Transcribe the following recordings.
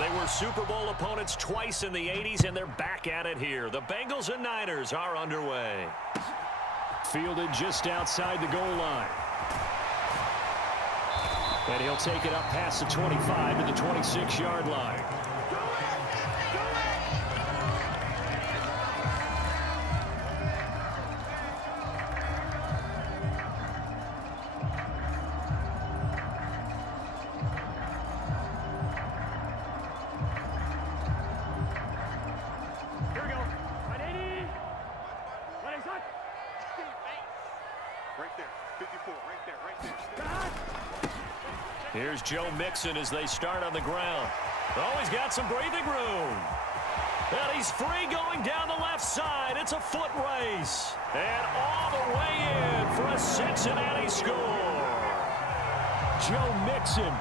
They were Super Bowl opponents twice in the 80s, and they're back at it here. The Bengals and Niners are underway. Fielded just outside the goal line. And he'll take it up past the 25 to the 26-yard line. Here's Joe Mixon as they start on the ground. Oh, he's got some breathing room. And he's free going down the left side. It's a foot race. And all the way in for a Cincinnati score. Joe Mixon,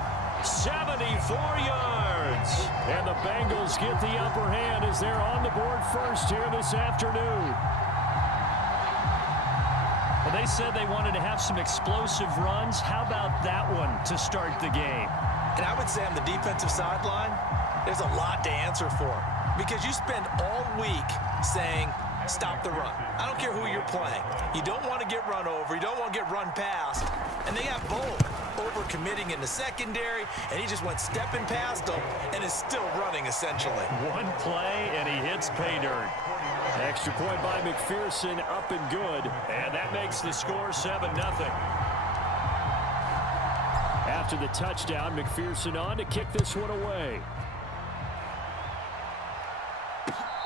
74 yards. And the Bengals get the upper hand as they're on the board first here this afternoon. Well, they said they wanted to have some explosive runs. How about that one to start the game? And I would say on the defensive sideline, there's a lot to answer for. Because you spend all week saying, stop the run. I don't care who you're playing. You don't want to get run over. You don't want to get run past. And they got bold, over-committing in the secondary, and he just went stepping past them and is still running, essentially. One play, and he hits pay dirt. Extra point by McPherson, up and good. And that makes the score 7-0. After the touchdown, McPherson on to kick this one away.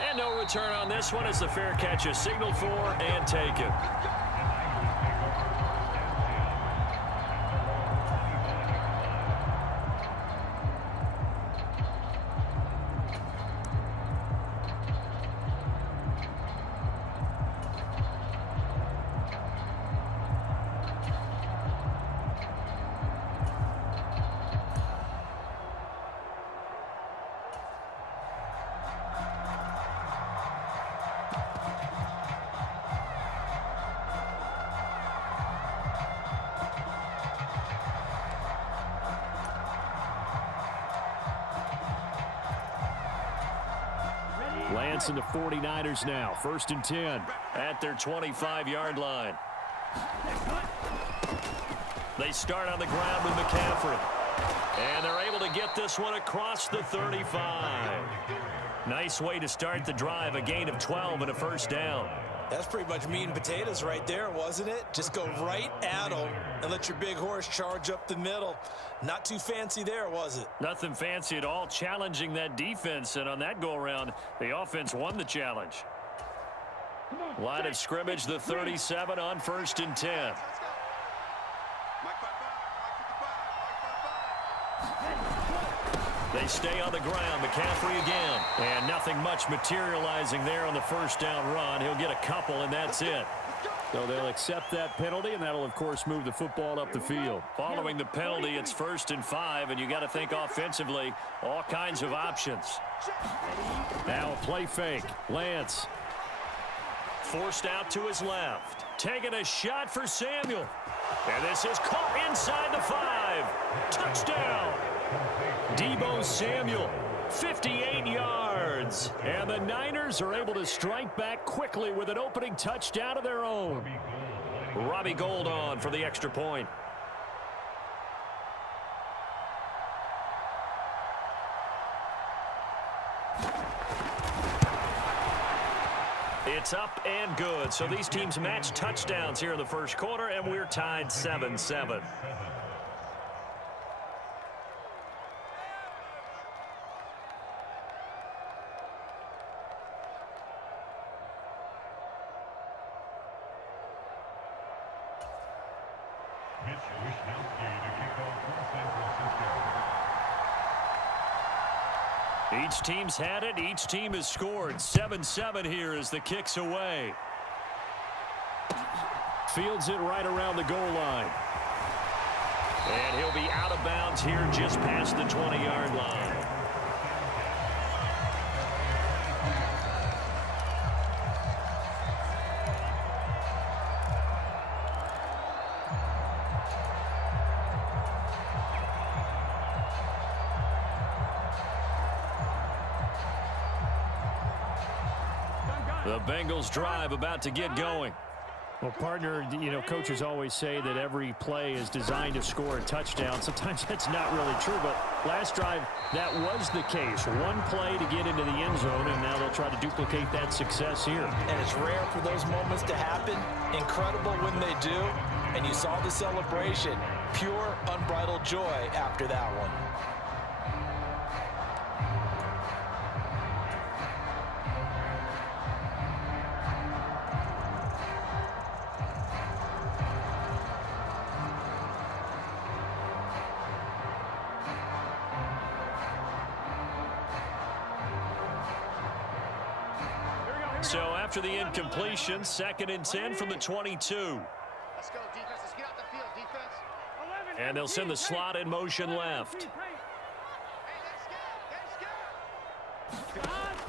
And no return on this one as the fair catch is signaled for and taken. Lance and the 49ers now. 1st and 10 at their 25-yard line. They start on the ground with McCaffrey. And they're able to get this one across the 35. Nice way to start the drive. A gain of 12 and a first down. That's pretty much meat and potatoes right there, wasn't it? Just go right at them and let your big horse charge up the middle. Not too fancy there, was it? Nothing fancy at all, challenging that defense. And on that go-around, the offense won the challenge. Line of scrimmage, the 37 on 1st and 10. They stay on the ground. McCaffrey again. And nothing much materializing there on the first down run. He'll get a couple, and that's it. So they'll accept that penalty, and that'll, of course, move the football up the field. Following the penalty, it's 1st and 5, and you got to think offensively, all kinds of options. Now a play fake. Lance. Forced out to his left. Taking a shot for Samuel. And this is caught inside the 5. Touchdown. Deebo Samuel, 58 yards. And the Niners are able to strike back quickly with an opening touchdown of their own. Robbie Gould on for the extra point. It's up and good. So these teams match touchdowns here in the first quarter, and we're tied 7-7. Each team's had it. Each team has scored. 7-7 here as the kick's away. Fields it right around the goal line. And he'll be out of bounds here just past the 20-yard line. The Bengals drive about to get going. Well, partner, coaches always say that every play is designed to score a touchdown. Sometimes that's not really true, but last drive, that was the case. One play to get into the end zone, and now they'll try to duplicate that success here. And it's rare for those moments to happen. Incredible when they do. And you saw the celebration. Pure, unbridled joy after that one. So after the incompletion, 2nd and 10 from the 22. Let's go, defense. Let's get out the field, defense. And they'll send the slot in motion left.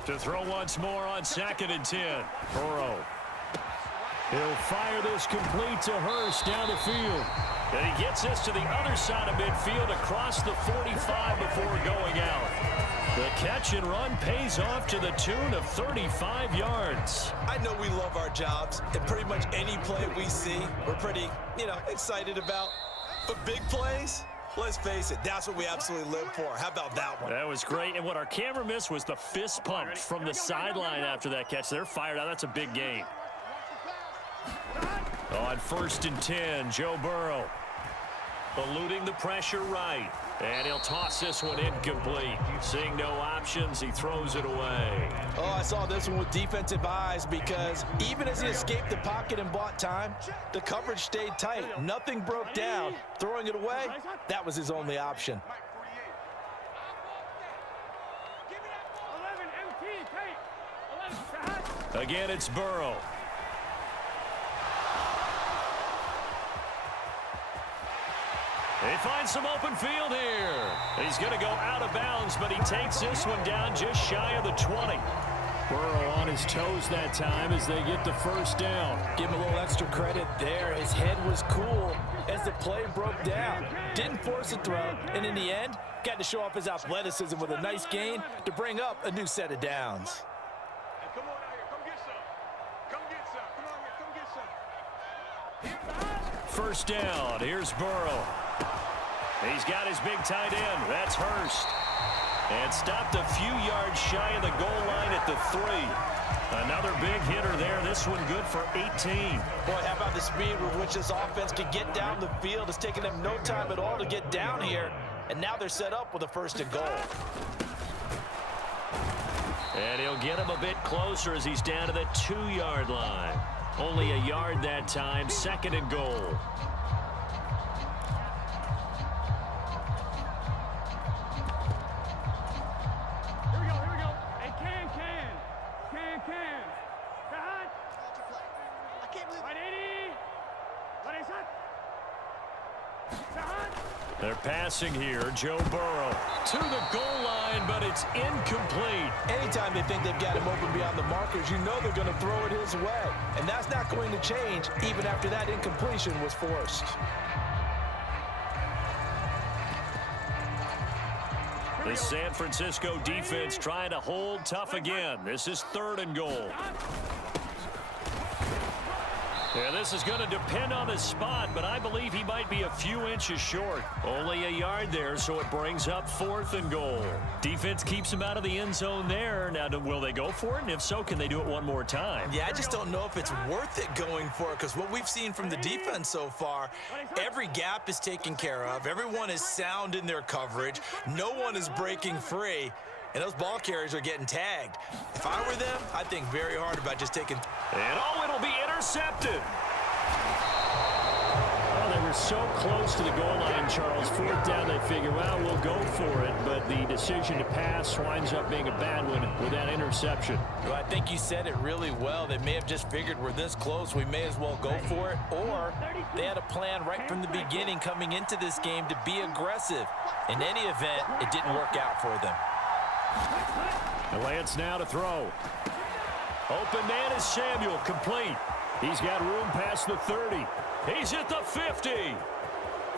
To throw once more on 2nd and 10. Burrow. He'll fire this complete to Hurst down the field. And he gets this to the other side of midfield across the 45 before going out. The catch and run pays off to the tune of 35 yards. I know we love our jobs, and pretty much any play we see, we're pretty, excited about. But big plays, let's face it, that's what we absolutely live for. How about that one? That was great. And what our camera missed was the fist pump from the sideline after that catch. They're fired out. That's a big gain. On 1st and 10, Joe Burrow eluding the pressure right. And he'll toss this one incomplete. Seeing no options, he throws it away. Oh, I saw this one with defensive eyes because even as he escaped the pocket and bought time, the coverage stayed tight. Nothing broke down. Throwing it away, that was his only option. Again, it's Burrow. He finds some open field here. He's going to go out of bounds, but he takes this one down just shy of the 20. Burrow on his toes that time as they get the first down. Give him a little extra credit there. His head was cool as the play broke down. Didn't force a throw, and in the end, got to show off his athleticism with a nice gain to bring up a new set of downs. Come on out here. Come get some. Come get some. Come on here. Come get some. First down. Here's Burrow. He's got his big tight end. That's Hurst. And stopped a few yards shy of the goal line at the 3. Another big hitter there. This one good for 18. Boy, how about the speed with which this offense could get down the field? It's taken them no time at all to get down here. And now they're set up with a 1st and goal. And he'll get him a bit closer as he's down to the 2-yard line. Only a yard that time. 2nd and goal. They're passing here. Joe Burrow to the goal line, but it's incomplete. Anytime they think they've got him open beyond the markers, you know they're going to throw it his way. And that's not going to change even after that incompletion was forced. The San Francisco defense trying to hold tough again. This is 3rd and goal. Yeah, this is going to depend on his spot, but I believe he might be a few inches short. Only a yard there, so it brings up 4th and goal. Defense keeps him out of the end zone there. Now, will they go for it? And if so, can they do it one more time? Yeah, I just don't know if it's worth it going for it because what we've seen from the defense so far, every gap is taken care of. Everyone is sound in their coverage. No one is breaking free. And those ball carriers are getting tagged. If I were them, I'd think very hard about just taking. And it'll be intercepted. Well, they were so close to the goal line, Charles. 4th down, they figure, well, we'll go for it. But the decision to pass winds up being a bad one with that interception. Well, I think you said it really well. They may have just figured we're this close, we may as well go for it. Or they had a plan right from the beginning coming into this game to be aggressive. In any event, it didn't work out for them. The Lance now to throw. Open man is Samuel, complete. He's got room past the 30. He's at the 50.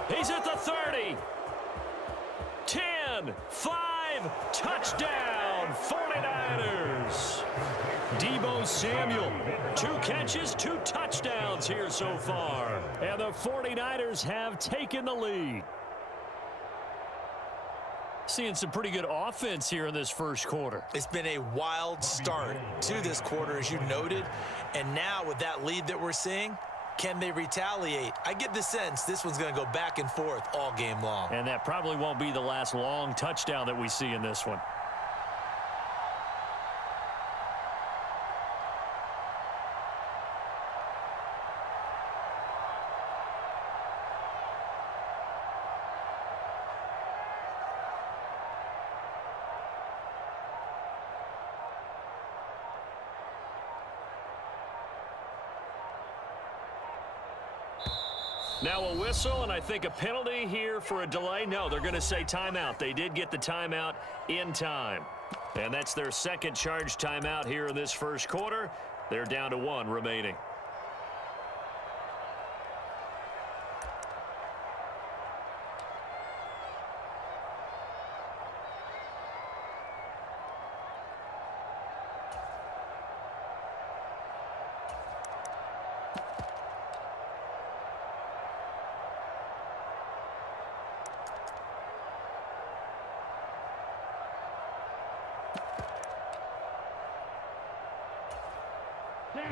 He's at the 30. 10, 5, touchdown, 49ers. Deebo Samuel, 2 catches, 2 touchdowns here so far. And the 49ers have taken the lead. Seeing some pretty good offense here in this first quarter. It's been a wild start to this quarter, as you noted. And now with that lead that we're seeing, can they retaliate? I get the sense this one's going to go back and forth all game long. And that probably won't be the last long touchdown that we see in this one. Now a whistle, and I think a penalty here for a delay. No, they're going to say timeout. They did get the timeout in time. And that's their second charge timeout here in this first quarter. They're down to 1 remaining.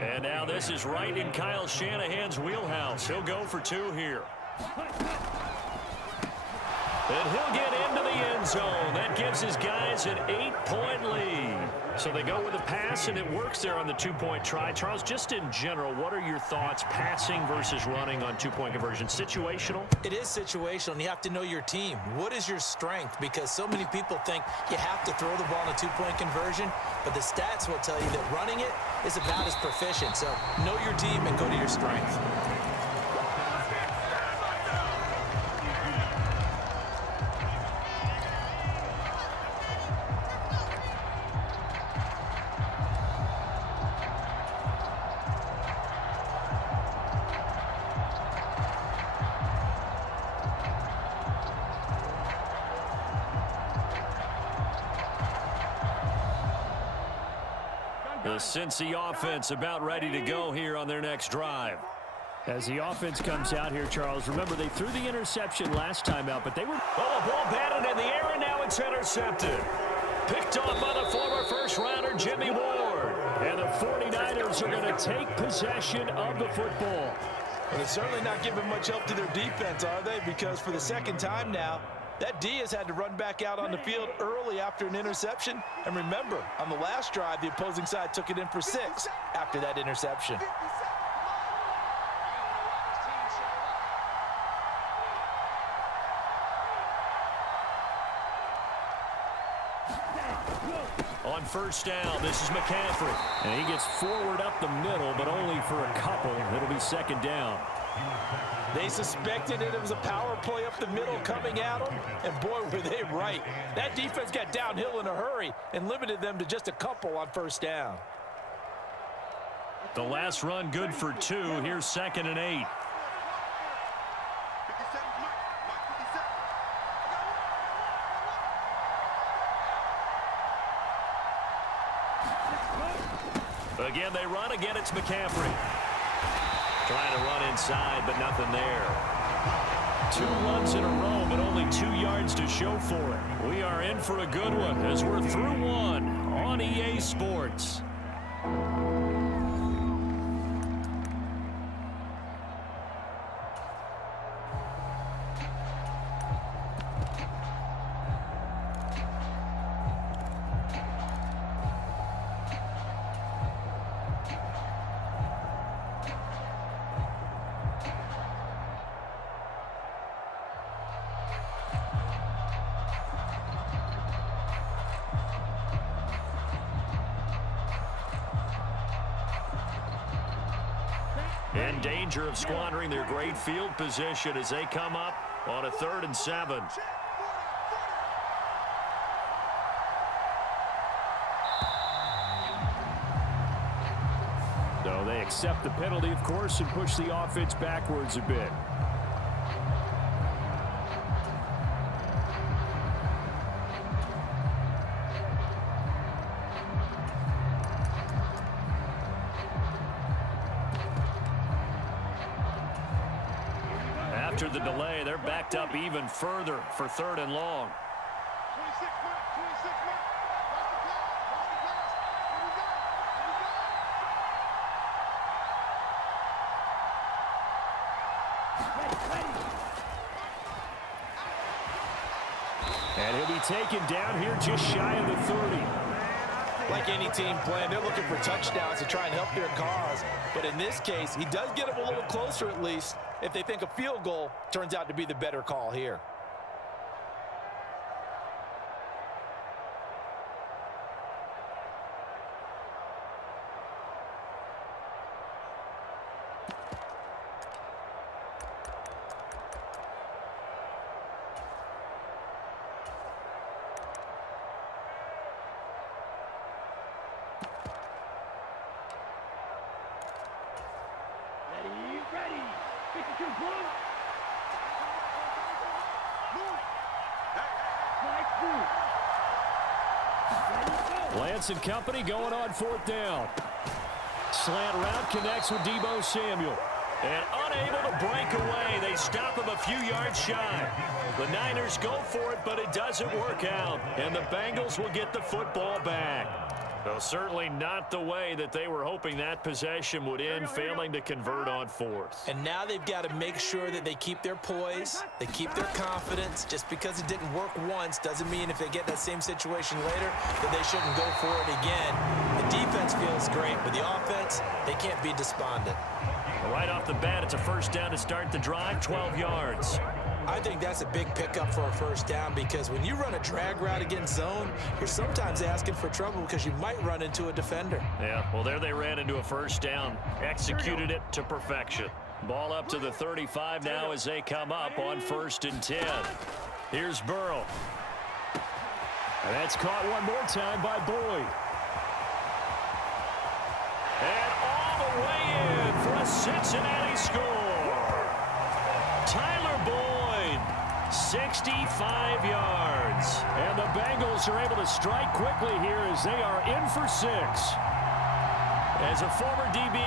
And now this is right in Kyle Shanahan's wheelhouse. He'll go for 2 here. And he'll get into the end zone. That gives his guys an 8-point lead. So they go with a pass, and it works there on the 2-point try. Charles, just in general, what are your thoughts passing versus running on 2-point conversion? Situational? It is situational, and you have to know your team. What is your strength? Because so many people think you have to throw the ball in a 2-point conversion, but the stats will tell you that running it is about as proficient. So know your team and go to your strength. The Cincy offense about ready to go here on their next drive. As the offense comes out here, Charles, remember they threw the interception last time out, but they were... Oh, a ball batted in the air, and now it's intercepted. Picked off by the former first-rounder Jimmy Ward. And the 49ers are going to take possession of the football. Well, they're certainly not giving much help to their defense, are they? Because for the second time now, that D has had to run back out on the field early after an interception. And remember, on the last drive, the opposing side took it in for 6 after that interception. On first down, this is McCaffrey. And he gets forward up the middle, but only for a couple. It'll be second down. They suspected it was a power play up the middle coming at them, and boy, were they right. That defense got downhill in a hurry and limited them to just a couple on first down. The last run good for 2. Here's 2nd and 8. Again, they run. Again, it's McCaffrey. Trying to run inside, but nothing there. 2 runs in a row, but only 2 yards to show for it. We are in for a good one as we're through 1 on EA Sports. In danger of squandering their great field position as they come up on a 3rd and 7. So they accept the penalty, of course, and push the offense backwards a bit. after the delay, they're backed up even further for 3rd and long. 26 mark, 26 mark. Watch the pass, watch the pass. Here we go, here we go. And he'll be taken down here just shy of the 30. Like any team playing, they're looking for touchdowns to try and help their cause. But in this case, he does get them a little closer at least if they think a field goal turns out to be the better call here. Ready. 52 blue. Lance and company going on 4th down. Slant route connects with Deebo Samuel. And unable to break away. They stop him a few yards shy. The Niners go for it, but it doesn't work out. And the Bengals will get the football back. Well, certainly not the way that they were hoping that possession would end, failing to convert on 4th. And now they've got to make sure that they keep their poise, they keep their confidence. Just because it didn't work once doesn't mean if they get that same situation later that they shouldn't go for it again. The defense feels great, but the offense, they can't be despondent. Right off the bat, it's a 1st down to start the drive, 12 yards. I think that's a big pickup for a 1st down because when you run a drag route against zone, you're sometimes asking for trouble because you might run into a defender. Yeah, well, there they ran into a 1st down. Executed it to perfection. Ball up to the 35 now as they come up on 1st and 10. Here's Burrow. And that's caught one more time by Boyd. And all the way in for a Cincinnati score. Tyler Boyd, 65 yards. And the Bengals are able to strike quickly here as they are in for 6. As a former DB,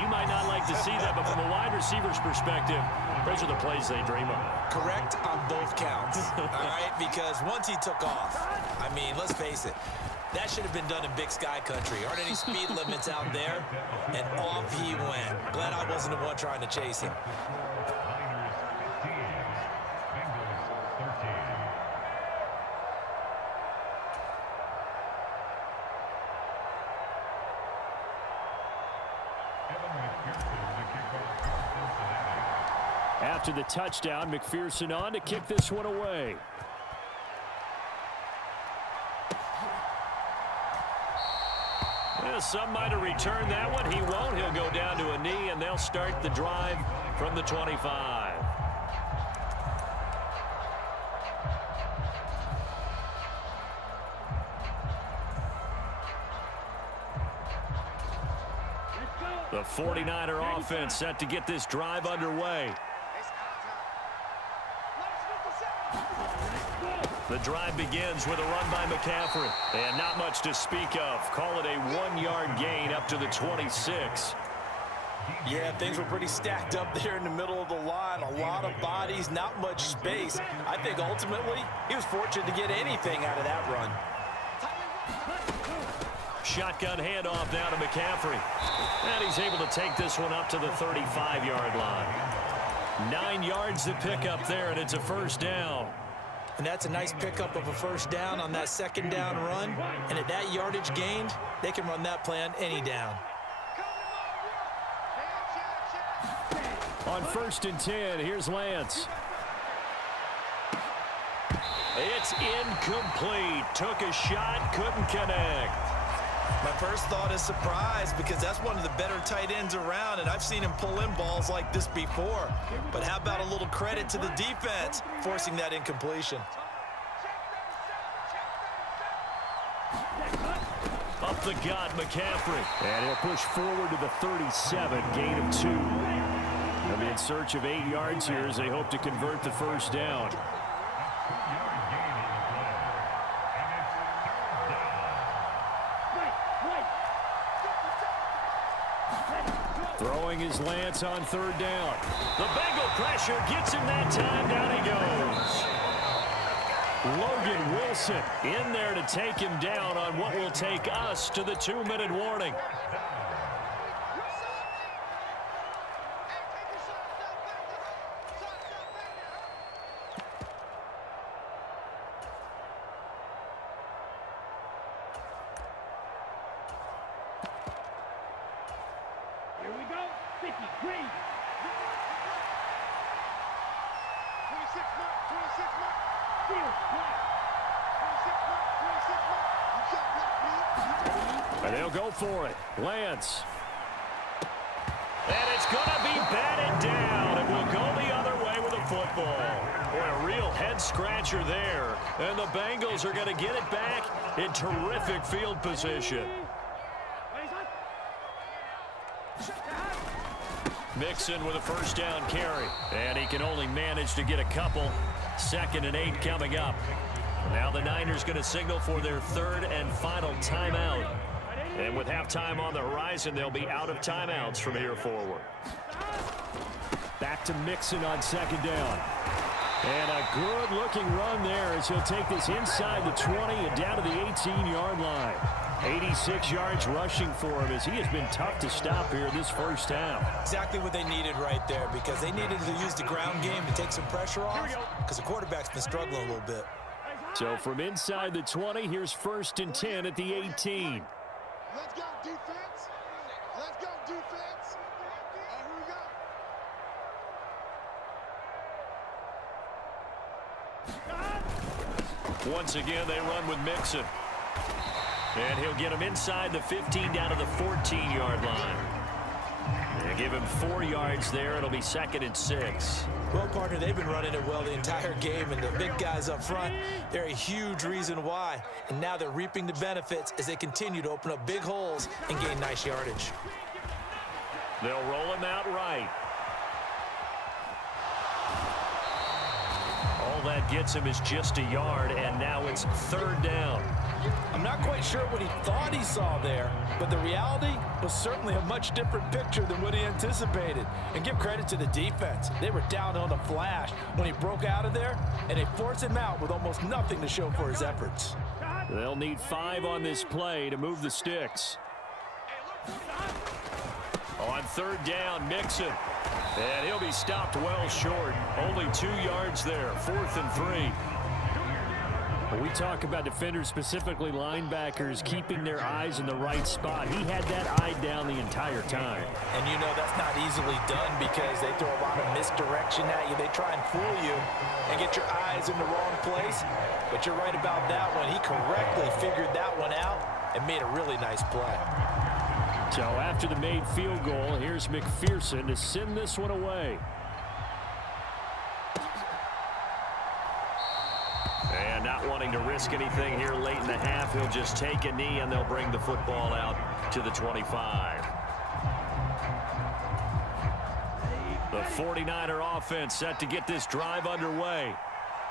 you might not like to see that, but from a wide receiver's perspective, those are the plays they dream of. Correct on both counts, all right? Because once he took off, I mean, let's face it, that should have been done in Big Sky Country. Aren't any speed limits out there? And off he went. Glad I wasn't the one trying to chase him. After the touchdown, McPherson on to kick this one away. Well, some might have returned that one. He won't. He'll go down to a knee, and they'll start the drive from the 25. The 49er offense set to get this drive underway. The drive begins with a run by McCaffrey. And not much to speak of. Call it a 1-yard gain up to the 26. Yeah, things were pretty stacked up there in the middle of the line. A lot of bodies, not much space. I think ultimately he was fortunate to get anything out of that run. Shotgun handoff now to McCaffrey. And he's able to take this one up to the 35-yard line. 9 yards to pick up there, and it's a 1st down. And that's a nice pickup of a 1st down on that 2nd down run. And at that yardage gained, they can run that play on any down. On 1st and 10, here's Lance. It's incomplete. Took a shot, couldn't connect. My first thought is surprise because that's one of the better tight ends around, and I've seen him pull in balls like this before. But how about a little credit to the defense forcing that incompletion? Up the gut, McCaffrey. And he'll push forward to the 37, gain of 2. They'll be in search of 8 yards here as they hope to convert the 1st down. Throwing his Lance on 3rd down. The Bengal Pressure gets him that time. Down he goes. Logan Wilson in there to take him down on what will take us to the 2-minute warning. Here we go. 50, green. 26 mark, 26 mark. Field, black. 26 mark, 26 mark. You can't block me. And they'll go for it. Lance. And it's going to be batted down. It will go the other way with a football. Boy, a real head-scratcher there. And the Bengals are going to get it back in terrific field position. Mixon with a first down carry. And he can only manage to get a couple. 2nd and 8 coming up. Now the Niners going to signal for their 3rd and final timeout. And with halftime on the horizon, they'll be out of timeouts from here forward. Back to Mixon on 2nd down. And a good-looking run there as he'll take this inside the 20 and down to the 18-yard line. 86 yards rushing for him as he has been tough to stop here in this first half. Exactly what they needed right there, because they needed to use the ground game to take some pressure off, because the quarterback's been struggling a little bit. So from inside the 20, here's 1st and 10 at the 18. Let's go, defense. Let's go, defense. Here we go. Once again, they run with Mixon. And he'll get him inside the 15 down to the 14-yard line. And give him 4 yards there. It'll be 2nd and 6. Well, partner, they've been running it well the entire game, and the big guys up front, they're a huge reason why. And now they're reaping the benefits as they continue to open up big holes and gain nice yardage. They'll roll him out right. All that gets him is just a yard, and now it's 3rd down. I'm not quite sure what he thought he saw there, but the reality was certainly a much different picture than what he anticipated. And give credit to the defense. They were down on the flash when he broke out of there, and they forced him out with almost nothing to show for his efforts. They'll need 5 on this play to move the sticks. On 3rd down, Mixon. And he'll be stopped well short. Only 2 yards there. 4th and 3. When we talk about defenders, specifically linebackers, keeping their eyes in the right spot, he had that eye down the entire time. And you know that's not easily done because they throw a lot of misdirection at you. They try and fool you and get your eyes in the wrong place. But you're right about that one. He correctly figured that one out and made a really nice play. So after the made field goal, here's McPherson to send this one away. And not wanting to risk anything here late in the half, he'll just take a knee and they'll bring the football out to the 25. The 49er offense set to get this drive underway.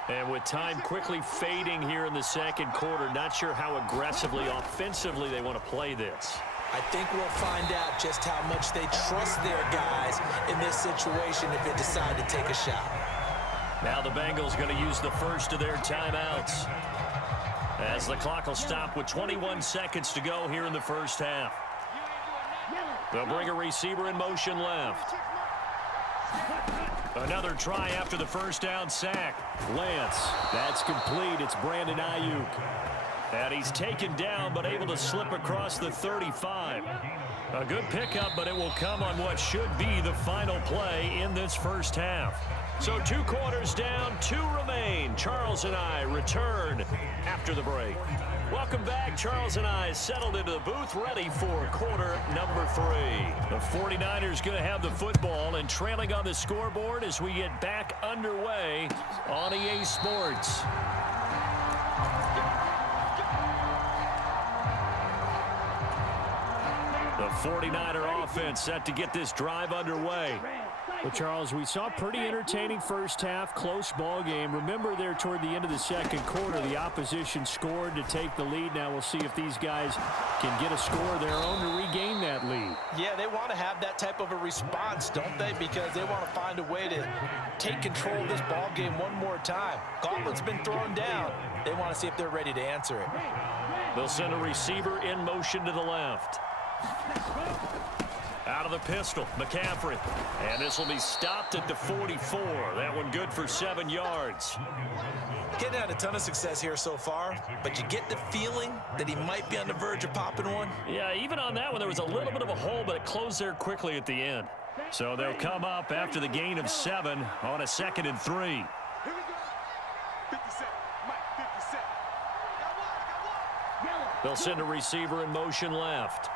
And with time quickly fading here in the 2nd quarter, not sure how aggressively, offensively they want to play this. I think we'll find out just how much they trust their guys in this situation if they decide to take a shot. Now the Bengals going to use the first of their timeouts as the clock will stop with 21 seconds to go here in the first half. They'll bring a receiver in motion left. Another try after the first down sack. Lance, that's complete. It's Brandon Ayuk. And he's taken down but able to slip across the 35. A good pickup, but it will come on what should be the final play in this first half. So 2 quarters down, 2 remain. Charles and I return after the break. Welcome back. Charles and I settled into the booth, ready for quarter number 3. The 49ers going to have the football and trailing on the scoreboard as we get back underway on EA Sports. The 49er offense set to get this drive underway. Well, Charles, we saw a pretty entertaining first half, close ball game. Remember there toward the end of the second quarter, the opposition scored to take the lead. Now we'll see if these guys can get a score of their own to regain that lead. Yeah, they want to have that type of a response, don't they? Because they want to find a way to take control of this ball game one more time. Gauntlet's been thrown down. They want to see if they're ready to answer it. They'll send a receiver in motion to the left. Out of the pistol, McCaffrey. And this will be stopped at the 44. That one good for 7 yards. Getting had a ton of success here so far, but you get the feeling that he might be on the verge of popping one. Yeah, even on that one, there was a little bit of a hole, but it closed there quickly at the end. So they'll come up after the gain of 7 on a 2nd and 3. Here we go. 57. Mike, 57. I got one. They'll send a receiver in motion left.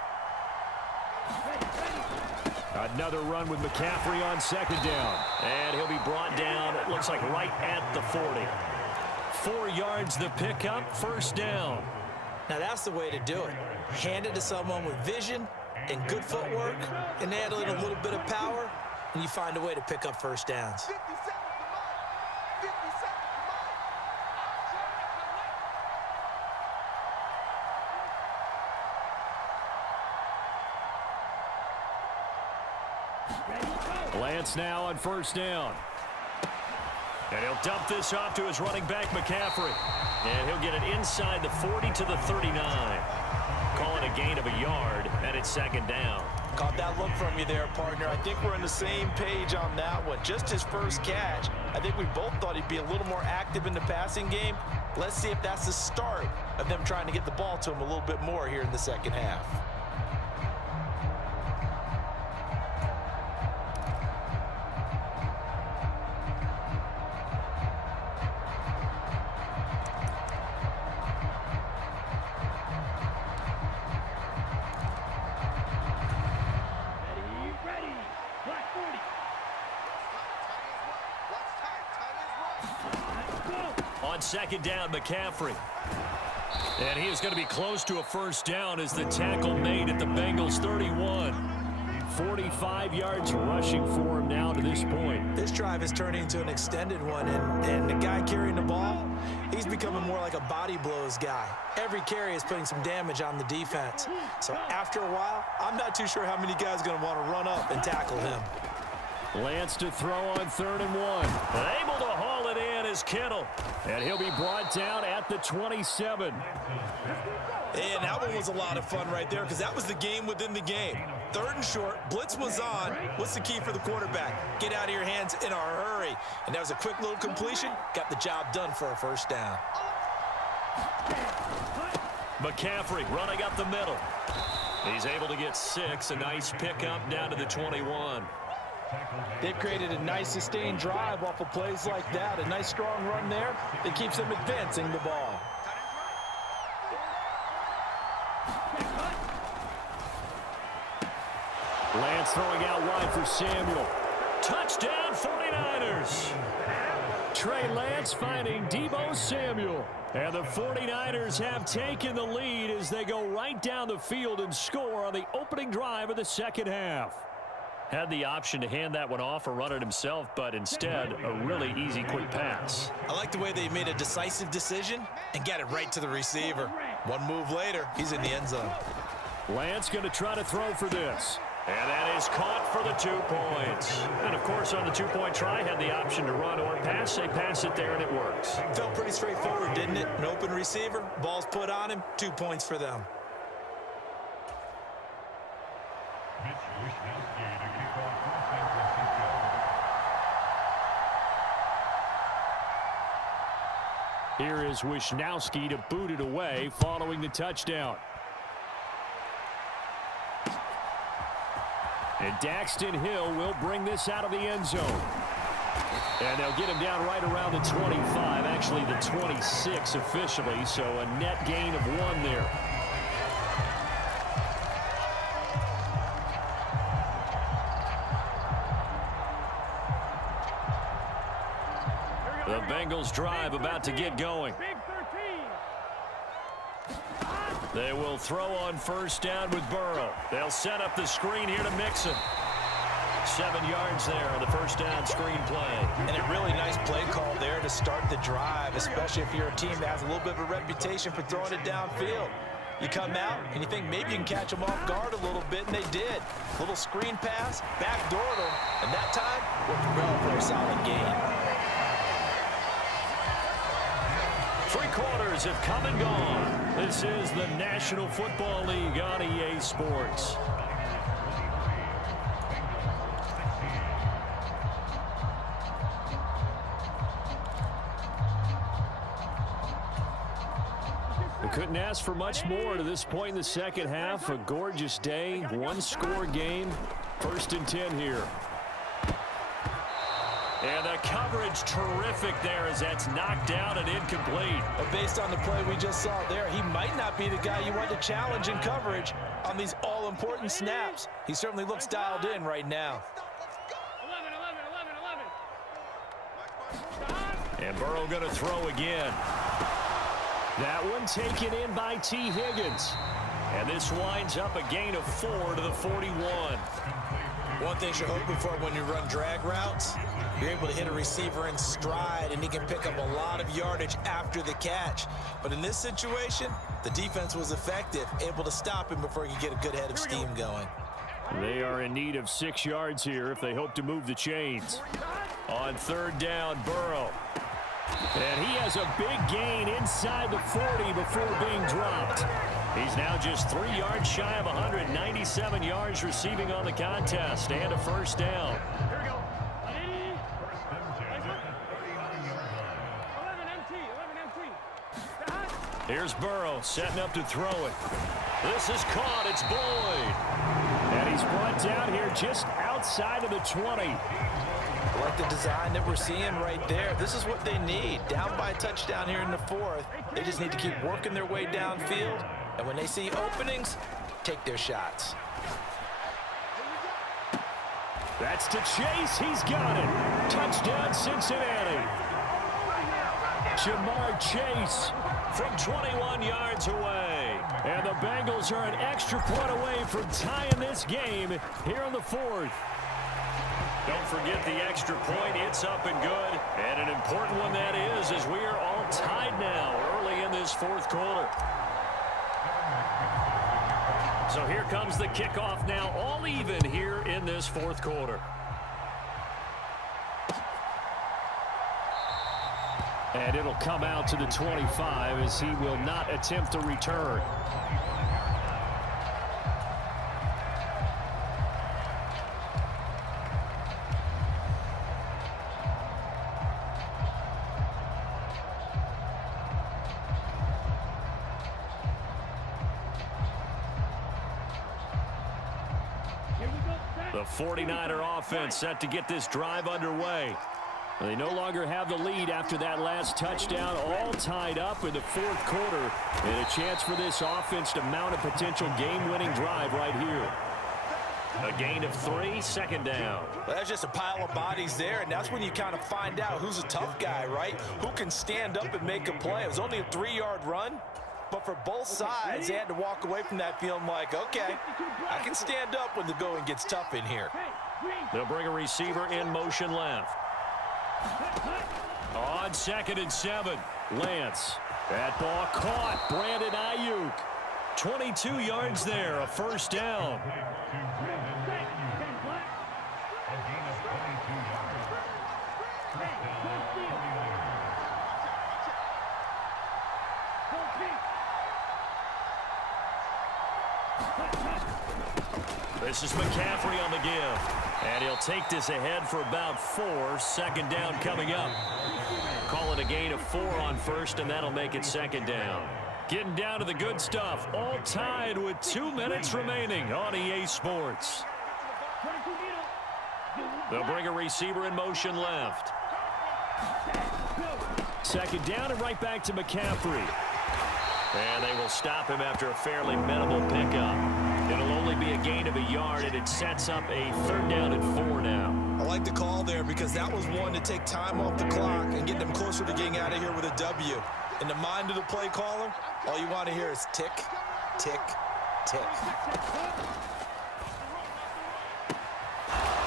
Another run with McCaffrey on 2nd down. And he'll be brought down, it looks like right at the 40. 4 yards the pickup, 1st down. Now that's the way to do it. Hand it to someone with vision and good footwork, and add a little bit of power, and you find a way to pick up 1st downs. 57 for Mike. 57 for Lance now on 1st down. And he'll dump this off to his running back, McCaffrey. And he'll get it inside the 40 to the 39. Call it a gain of a yard, and it's 2nd down. Caught that look from you there, partner. I think we're on the same page on that one. Just his first catch. I think we both thought he'd be a little more active in the passing game. Let's see if that's the start of them trying to get the ball to him a little bit more here in the 2nd half. On 2nd down, McCaffrey. And he is going to be close to a 1st down as the tackle made at the Bengals 31. 45 yards rushing for him now to this point. This drive is turning into an extended one, and the guy carrying the ball, he's becoming more like a body blows guy. Every carry is putting some damage on the defense. So after a while, I'm not too sure how many guys are going to want to run up and tackle him. Lance to throw on 3rd and 1. Able to haul it in is Kittle. And he'll be brought down at the 27. And that one was a lot of fun right there because that was the game within the game. 3rd and short, blitz was on. What's the key for the quarterback? Get out of your hands in a hurry. And that was a quick little completion. Got the job done for a 1st down. McCaffrey running up the middle. He's able to get 6. A nice pickup down to the 21. They've created a nice sustained drive off of plays like that. A nice strong run there that keeps them advancing the ball. Lance throwing out wide for Samuel. Touchdown 49ers. Trey Lance finding Deebo Samuel. And the 49ers have taken the lead as they go right down the field and score on the opening drive of the 2nd half. Had the option to hand that one off or run it himself, but instead, a really easy, quick pass. I like the way they made a decisive decision and got it right to the receiver. One move later, he's in the end zone. Lance going to try to throw for this. And that is caught for the 2 points. And, of course, on the 2-point try, had the option to run or pass. They pass it there, and it works. Felt pretty straightforward, didn't it? An open receiver, ball's put on him, 2 points for them. Here is Wisnowski to boot it away following the touchdown. And Daxton Hill will bring this out of the end zone. And they'll get him down right around the 25, actually the 26 officially, so a net gain of 1 there. The Bengals drive about to get going. They will throw on 1st down with Burrow. They'll set up the screen here to Mixon. 7 yards there on the first down screen play. And a really nice play call there to start the drive, especially if you're a team that has a little bit of a reputation for throwing it downfield. You come out and you think maybe you can catch them off guard a little bit, and they did. Little screen pass, backdoored them, and that time worked well for a solid gain. 3 quarters have come and gone. This is the National Football League on EA Sports. We couldn't ask for much more to this point in the second half. A gorgeous day, 1-score game. 1st and 10 here. And the coverage terrific there as that's knocked out and incomplete. But based on the play we just saw there, he might not be the guy you want to challenge in coverage on these all-important snaps. He certainly looks dialed in right now. 11. And Burrow going to throw again. That one taken in by T. Higgins. And this winds up a gain of 4 to the 41. One thing you're hoping for when you run drag routes, you're able to hit a receiver in stride, and he can pick up a lot of yardage after the catch. But in this situation, the defense was effective, able to stop him before he could get a good head of steam going. They are in need of 6 yards here if they hope to move the chains. On 3rd down, Burrow. And he has a big gain inside the 40 before being dropped. He's now just 3 yards shy of 197 yards receiving on the contest and a 1st down. Here we go. 11 MT. Here's Burrow setting up to throw it. This is caught. It's Boyd. And he's brought down here just outside of the 20. I like the design that we're seeing right there. This is what they need. Down by a touchdown here in the 4th. They just need to keep working their way downfield. And when they see openings, take their shots. That's to Chase. He's got it. Touchdown, Cincinnati. Jamar Chase from 21 yards away. And the Bengals are an extra point away from tying this game here in the 4th. Don't forget the extra point. It's up and good. And an important one that is, as we are all tied now early in this 4th quarter. So here comes the kickoff now, all even here in this 4th quarter. And it'll come out to the 25 as he will not attempt to return. The 49er offense set to get this drive underway. They no longer have the lead after that last touchdown, all tied up in the 4th quarter, and a chance for this offense to mount a potential game-winning drive right here. A gain of 3, 2nd down. Well, that's just a pile of bodies there, and that's when you kind of find out who's a tough guy, right? Who can stand up and make a play. It was only a 3-yard run, but for both sides, they had to walk away from that feeling like, okay, I can stand up when the going gets tough in here. They'll bring a receiver in motion left. On 2nd and 7, Lance. That ball caught. Brandon Ayuk. 22 yards there, a 1st down. This is McCaffrey on the give. And he'll take this ahead for about 4. 2nd down coming up. Call it a gain of 4 on 1st, and that'll make it 2nd down. Getting down to the good stuff. All tied with 2 minutes remaining on EA Sports. They'll bring a receiver in motion left. 2nd down and right back to McCaffrey. And they will stop him after a fairly minimal pickup. It'll only be a gain of a yard, and it sets up a 3rd down and 4 now. I like the call there because that was one to take time off the clock and get them closer to getting out of here with a W. In the mind of the play caller, all you want to hear is tick, tick, tick.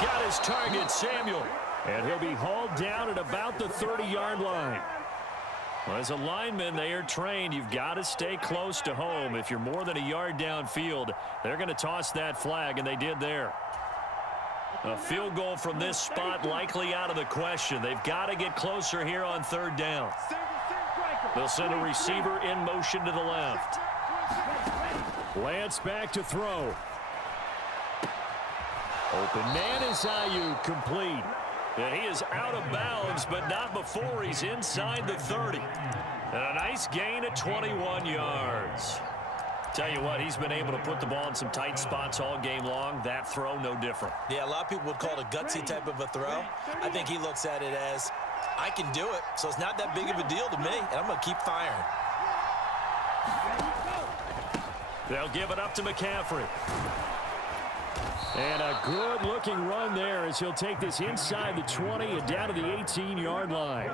got his target, Samuel. And he'll be hauled down at about the 30-yard line. Well, as a lineman, they are trained. You've got to stay close to home. If you're more than a yard downfield, they're going to toss that flag, and they did there. A field goal from this spot likely out of the question. They've got to get closer here on third down. They'll send a receiver in motion to the left. Lance back to throw. Open man is Ayuk, complete. And he is out of bounds, but not before he's inside the 30. And a nice gain at 21 yards. Tell you what, he's been able to put the ball in some tight spots all game long. That throw, no different. Yeah, a lot of people would call it a gutsy type of a throw. I think he looks at it as, I can do it, so it's not that big of a deal to me, and I'm going to keep firing. They'll give it up to McCaffrey. And a good-looking run there as he'll take this inside the 20 and down to the 18-yard line.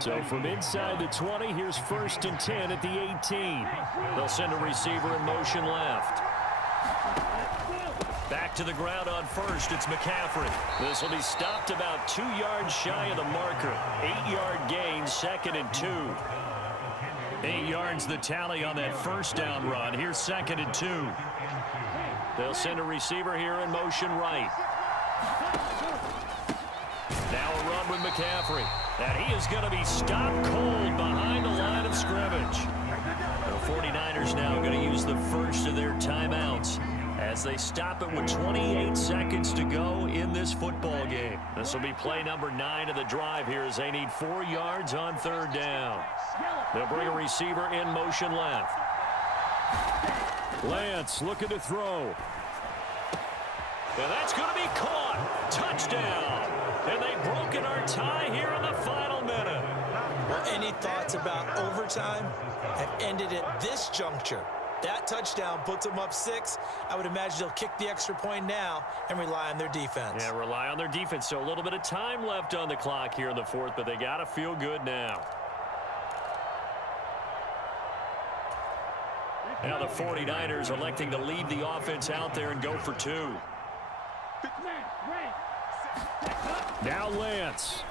So from inside the 20, here's 1st and 10 at the 18. They'll send a receiver in motion left. Back to the ground on first, it's McCaffrey. This will be stopped about 2 yards shy of the marker. 8-yard gain, 2nd and 2. 8 yards the tally on that first down run. Here's 2nd and 2. They'll send a receiver here in motion right. Now a run with McCaffrey. And he is going to be stopped cold behind the line of scrimmage. The 49ers now going to use the first of their timeouts as they stop it with 28 seconds to go in this football game. This will be play number 9 of the drive here as they need 4 yards on third down. They'll bring a receiver in motion left. Lance looking to throw. And that's going to be caught. Touchdown. And they've broken our tie here in the final minute. Well, any thoughts about overtime have ended at this juncture. That touchdown puts them up 6. I would imagine they'll kick the extra point now and rely on their defense. Yeah, rely on their defense. So a little bit of time left on the clock here in the 4th, but they got to feel good now. Now the 49ers electing to leave the offense out there and go for 2. Now Lance.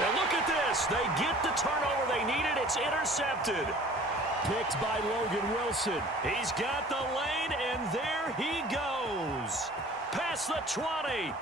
And look at this. They get the turnover they needed. It's intercepted. Picked by Logan Wilson. He's got the lane, and there he goes. Past the 20.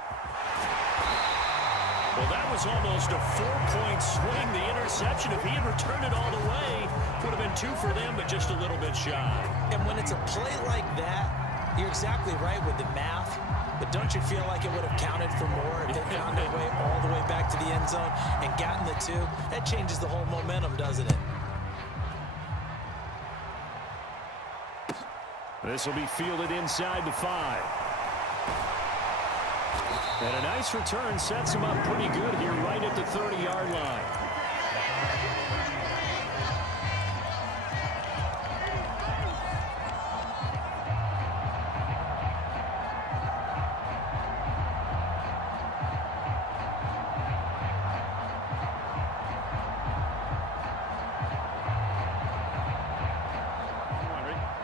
Well, that was almost a 4-point swing, the interception. If he had returned it all the way, would have been 2 for them, but just a little bit shy. And when it's a play like that, you're exactly right with the math. But don't you feel like it would have counted for more if they found their way all the way back to the end zone and gotten the 2? That changes the whole momentum, doesn't it? This will be fielded inside the 5. And a nice return sets him up pretty good here right at the 30-yard line.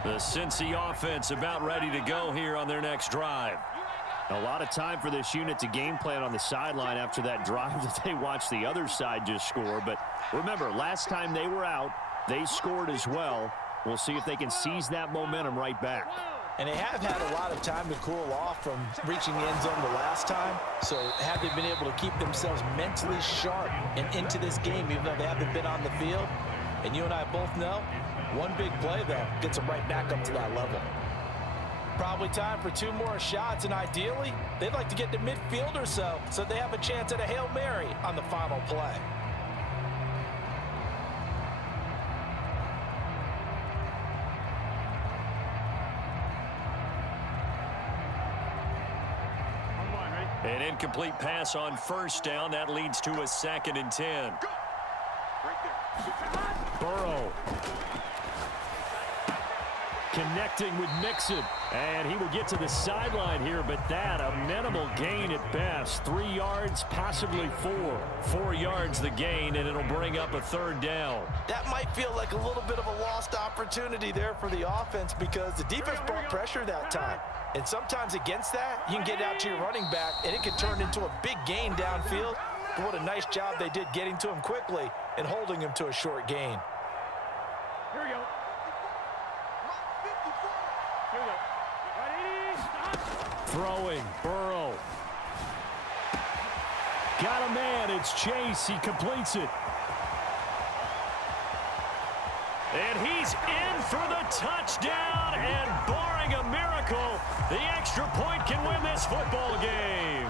The Cincy offense about ready to go here on their next drive. A lot of time for this unit to game plan on the sideline after that drive that they watched the other side just score. But remember, last time they were out, they scored as well. We'll see if they can seize that momentum right back. And they have had a lot of time to cool off from reaching the end zone the last time. So have they been able to keep themselves mentally sharp and into this game, even though they haven't been on the field? And you and I both know, one big play, though, gets them right back up to that level. Probably time for 2 more shots, and ideally, they'd like to get to midfield or so they have a chance at a Hail Mary on the final play. An incomplete pass on first down. That leads to a 2nd and 10. Burrow. Connecting with Mixon. And he will get to the sideline here, but that a minimal gain at best. 3 yards, possibly 4. 4 yards the gain, and it'll bring up a 3rd down. That might feel like a little bit of a lost opportunity there for the offense because the defense brought pressure that time. And sometimes against that, you can get out to your running back, and it can turn into a big gain downfield. But what a nice job they did getting to him quickly and holding him to a short gain. Here we go. Here we go. Ready, stop. Throwing, Burrow. Got a man, it's Chase, he completes it. And he's in for the touchdown, and barring a miracle, the extra point can win this football game.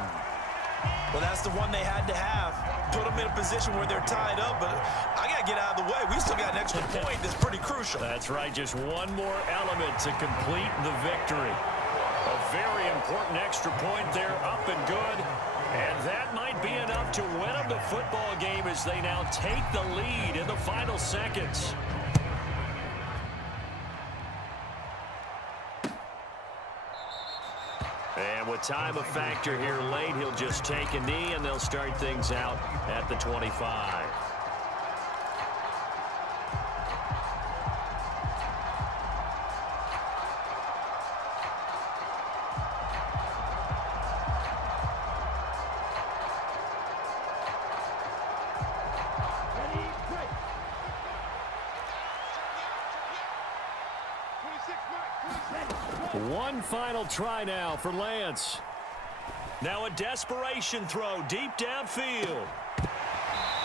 Well, that's the one they had to have. Put them in a position where they're tied up, but I got to get out of the way. We still got an extra point that's pretty crucial. That's right, just one more element to complete the victory. A very important extra point there, up and good. And that might be enough to win them the football game as they now take the lead in the final seconds. And with time a factor here late, he'll just take a knee, and they'll start things out at the 25. Ready, break. 26, Mike, 26. One final try now for Lance. Now a desperation throw deep downfield.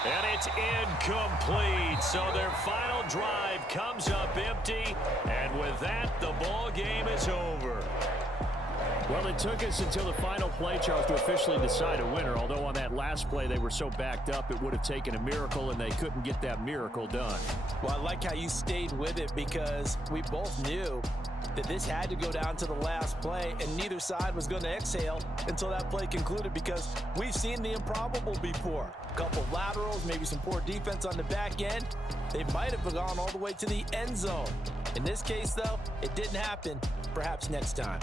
And it's incomplete. So their final drive comes up empty. And with that, the ball game is over. Well, it took us until the final play, Charles, to officially decide a winner. Although on that last play they were so backed up, it would have taken a miracle, and they couldn't get that miracle done. Well, I like how you stayed with it because we both knew that this had to go down to the last play, and neither side was going to exhale until that play concluded, because we've seen the improbable before. A couple laterals, maybe some poor defense on the back end. They might have gone all the way to the end zone. In this case, though, it didn't happen. Perhaps next time.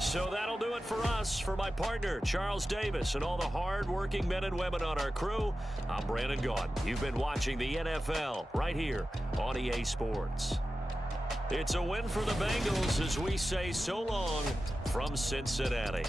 So that'll do it for us. For my partner, Charles Davis, and all the hard-working men and women on our crew, I'm Brandon Gaudin. You've been watching the NFL right here on EA Sports. It's a win for the Bengals as we say so long from Cincinnati.